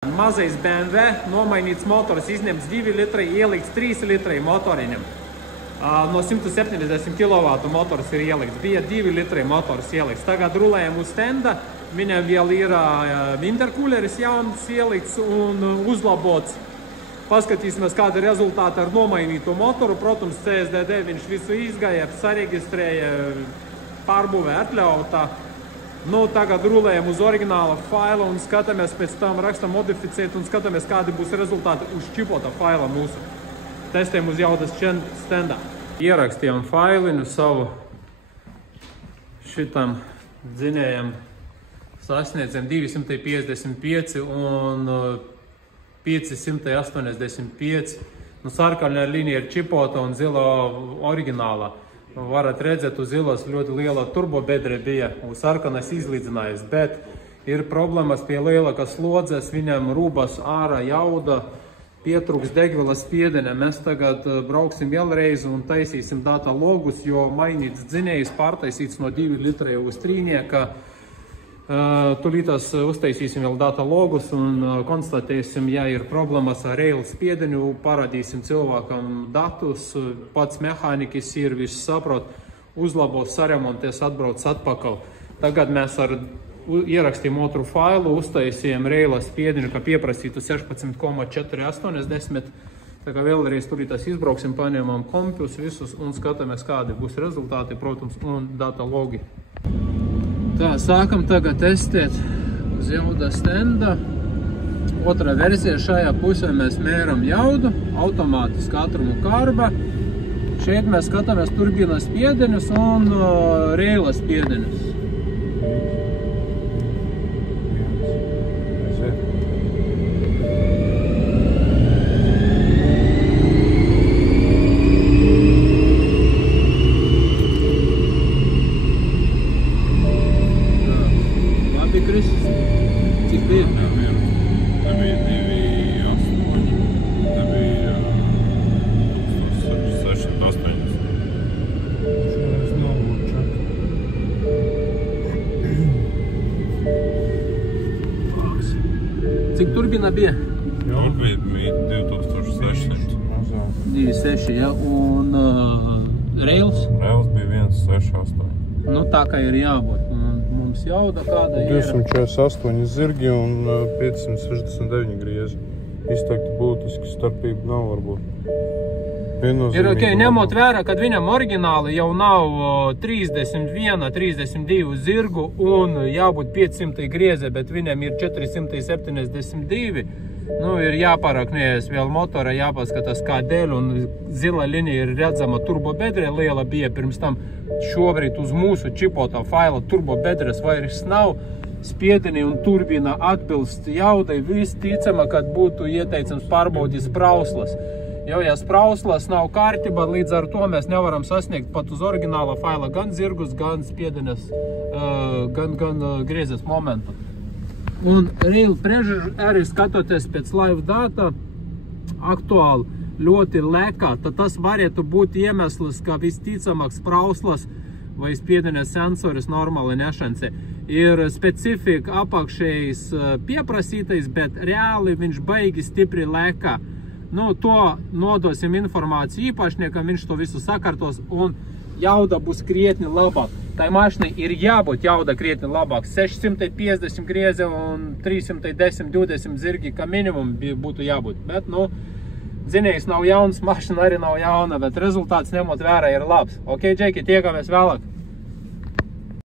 Mazais BMW nomainīts motors, izņemts 2 litri, ielikts 3 litri motoriņam. No 170 kW motors ir ielikts, bija 2 litri motors ielikts. Tagad rulējam uz stenda, viņam vēl ir intercooleris jauns ielikts un uzlabots. Paskatīsimies, kāda ir rezultāta ar nomainīto motoru. Protams, CSDD viņš visu izgāja, sareģistrēja, pārbūvē atļautā. Nu, tagad rulējam uz oriģināla faila un skatāmies, pēc tam rakstam modificēt un skatāmies, kādi būs rezultāti uz čipota faila mūsu. Testējam uz jaudas stendā. Ierakstījām failinu savu šitam dzinējam, sasniedzam 255 un 585. Nu, sarkaļā līnija ir čipota un zila oriģinālā. Varat redzēt, uz zilas ļoti liela turbobedre bija, un sarkanas izlīdzinājās, bet ir problēmas pie lielākas slodzes, viņam rūbas ārā jauda, pietrūks degvielas spiediena. Mēs tagad brauksim vēlreiz un taisīsim data logus, jo mainīts dzinējs pārtaisīts no 2 litri uz 3. Tulītās uztaisīsim vēl data logus un konstatēsim, ja ir problēmas ar reilu spiedenu, parādīsim cilvēkam datus, pats mehānikis ir, viss saprot, uzlabos, saremontēs, atbrauc atpakaļ. Tagad mēs ar ierakstījām otru failu, uztaisījām reila spiedenu, ka pieprasītu 16,480. Tā kā vēlreiz tulītās izbrauksim, paņemam kompjus visus un skatāmies, kādi būs rezultāti, protams, un data logi. Tā, sākam tagad testēt uz jauda stenda. Otrā versija, šajā pusē mēs mēram jaudu, automātiski ātrumu karba. Šeit mēs skatāmies turbīnas spiedienus un reila spiedienus. Cik bija? Tā bija 2,8, tā bija 1680. Šeit nav būtu. Cik turbīna bija? Turbīna bija 2600. 2,6, ja, un reils? Reils bija 1,68. Nu, tā kā ir jābūt. Mums jauda kāda ir. 248 zirgi un 569 griezi. Izteikti būtiski starpība nav varbūt. Ir ok, ņemot vērā, kad viņam oriģināli jau nav 31, 32 zirgu un jābūt 500 grieze, bet viņam ir 472. Nu, ir jāparaknējas vēl motora, jāpaskatās kādēļ, un zila linija ir redzama turbobedre, liela bija pirms tam. Šobrīd uz mūsu čipota faila turbobedres vairs nav, spiedeni un turbīna atbilst jaudai, visticama, kad būtu ieteicams pārbaudīt sprauslas. Jo, ja sprauslas nav kārtībā, līdz ar to mēs nevaram sasniegt pat uz oriģināla faila gan zirgus, gan spiedenes, gan griezes momentu. Un real pressure arī skatoties pēc live data aktuāli ļoti lēkā, tad tas varētu būt iemesls, ka visticamāk sprauslas vai spiedenes sensoris normāli nešancē. Ir specifika apakšējais pieprasītais, bet reāli viņš baigi stipri lēkā. Nu, to nodosim informāciju īpašniekam, viņš to visu sakārtos un jauda būs krietni labāk. Tai mašinai ir jābūt jauda krietni labāk. 650 grieze un 310-20 zirgi, kā minimum būtu jābūt. Bet, nu, dzinējs nav jauns, mašina arī nav jauna, bet rezultāts ņemot vērā ir labs. Ok, Džeki, tiekamies vēlāk.